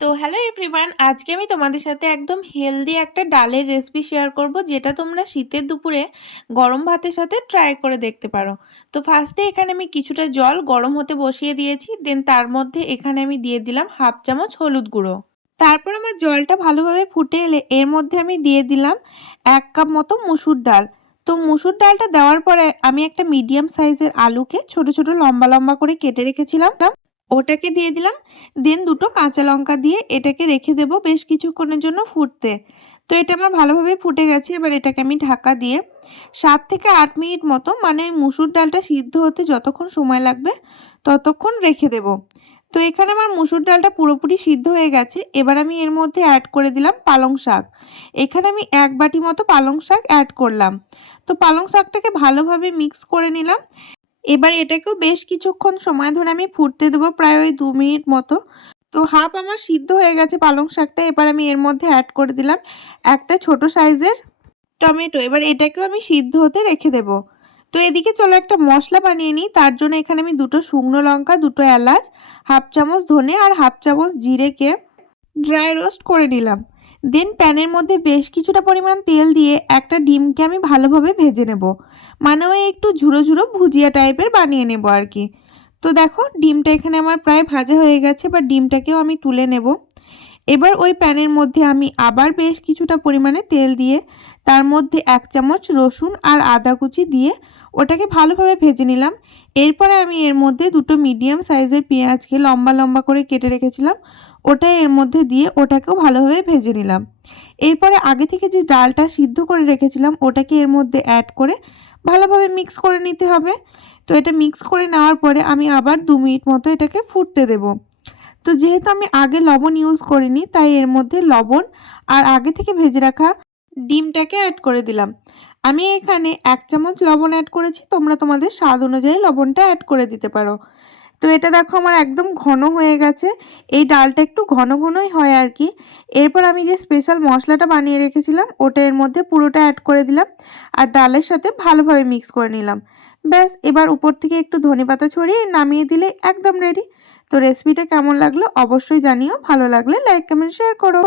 তো hello everyone, আজকে আমি তোমাদের সাথে একদম হেলদি একটা ডালের রেসিপি শেয়ার করব, যেটা তোমরা শীতের দুপুরে গরম ভাতের সাথে ট্রাই করে দেখতে পারো। তো ফার্স্টে এখানে আমি কিছুটা জল গরম হতে বসিয়ে দিয়েছি, দেন তার মধ্যে এখানে আমি দিয়ে দিলাম 1/2 চামচ হলুদ গুঁড়ো। তারপর আমার জলটা ভালোভাবে ফুটে এলে এর মধ্যে আমি দিয়ে দিলাম 1 কাপ মতো মুসুর ডাল। তো মুসুর ডালটা দেওয়ার পরে আমি একটা মিডিয়াম সাইজের আলুকে ছোট ছোট লম্বা লম্বা করে কেটে রেখেছিলাম, ওটাকে দিয়ে দিলাম। দেন দুটো কাঁচা লঙ্কা দিয়ে এটাকে রেখে দেব বেশ কিছুক্ষণের জন্য ফুটতে। তো এটা আমার ভালোভাবে ফুটে গেছে। এবার এটাকে আমি ঢাকা দিয়ে 7 থেকে 8 মিনিট মতো, মানে ওই মুসুর ডালটা সিদ্ধ হতে যতক্ষণ সময় লাগবে ততক্ষণ রেখে দেব। তো এখানে আমার মুসুর ডালটা পুরোপুরি সিদ্ধ হয়ে গেছে। এবার আমি এর মধ্যে অ্যাড করে দিলাম পালং শাক। এখানে আমি 1 বাটি মতো পালং শাক অ্যাড করলাম। তো পালং শাকটাকে ভালোভাবে মিক্স করে নিলাম। এবার এটাকেও বেশ কিছুক্ষণ সময় ধরে আমি ফুটতে দেবো, প্রায় ওই 2 মিনিট মতো। তো হাফ আমার সিদ্ধ হয়ে গেছে পালং শাকটা। এবার আমি এর মধ্যে অ্যাড করে দিলাম একটা ছোট সাইজের টমেটো। এবার এটাকেও আমি সিদ্ধ হতে রেখে দেব। তো এদিকে চলো একটা মশলা বানিয়ে নিই। তার জন্য এখানে আমি 2টো শুকনো লঙ্কা, 2টো এলাচ, 1/2 চামচ ধনে আর 1/2 চামচ জিরেকে ড্রাই রোস্ট করে নিলাম। দেন প্যানের মধ্যে বেশ কিছুটা পরিমাণ তেল দিয়ে একটা ডিমকে আমি ভালোভাবে ভেজে নেব, মানে ওই একটু ঝুরো ঝুরো ভুজিয়া টাইপের বানিয়ে নেব আর কি। তো দেখো ডিমটা এখানে আমার প্রায় ভাজা হয়ে গেছে, বা ডিমটাকেও আমি তুলে নেব। এবার ওই প্যানের মধ্যে আমি আবার বেশ কিছুটা পরিমাণে তেল দিয়ে তার মধ্যে 1 চামচ রসুন আর আদা কুচি দিয়ে ওটাকে ভালোভাবে ভেজে নিলাম। এরপরে আমি এর মধ্যে 2টো মিডিয়াম সাইজের পেঁয়াজকে লম্বা লম্বা করে কেটে রেখেছিলাম, ওটা এর মধ্যে দিয়ে ওটাকেও ভালোভাবে ভেজে নিলাম। এরপরে আগে থেকে যে ডালটা সিদ্ধ করে রেখেছিলাম ওটাকে এর মধ্যে অ্যাড করে ভালোভাবে মিক্স করে নিতে হবে। তো এটা মিক্স করে নেওয়ার পরে আমি আবার 2 মিনিট মতো এটাকে ফুটতে দেব। তো যেহেতু আমি আগে লবণ ইউজ করিনি, তাই এর মধ্যে লবণ আর আগে থেকে ভেজে রাখা ডিমটাকে অ্যাড করে দিলাম। আমি এখানে 1 চামচ লবণ অ্যাড করেছি, তোমরা তোমাদের স্বাদ অনুযায়ী লবণটা অ্যাড করে দিতে পারো। তো এটা দেখো আমার একদম ঘন হয়ে গেছে। এই ডালটা একটু ঘন ঘনই হয় আর কি। এরপর আমি যে স্পেশাল মশলাটা বানিয়ে রেখেছিলাম ওটা এর মধ্যে পুরোটা অ্যাড করে দিলাম আর ডালের সাথে ভালোভাবে মিক্স করে নিলাম। ব্যাস, এবার উপর থেকে একটু ধনেপাতা ছড়িয়ে নামিয়ে দিলে একদম রেডি। তো রেসিপিটা কেমন লাগলো অবশ্যই জানিও। ভালো লাগলে লাইক কমেন্ট শেয়ার করো।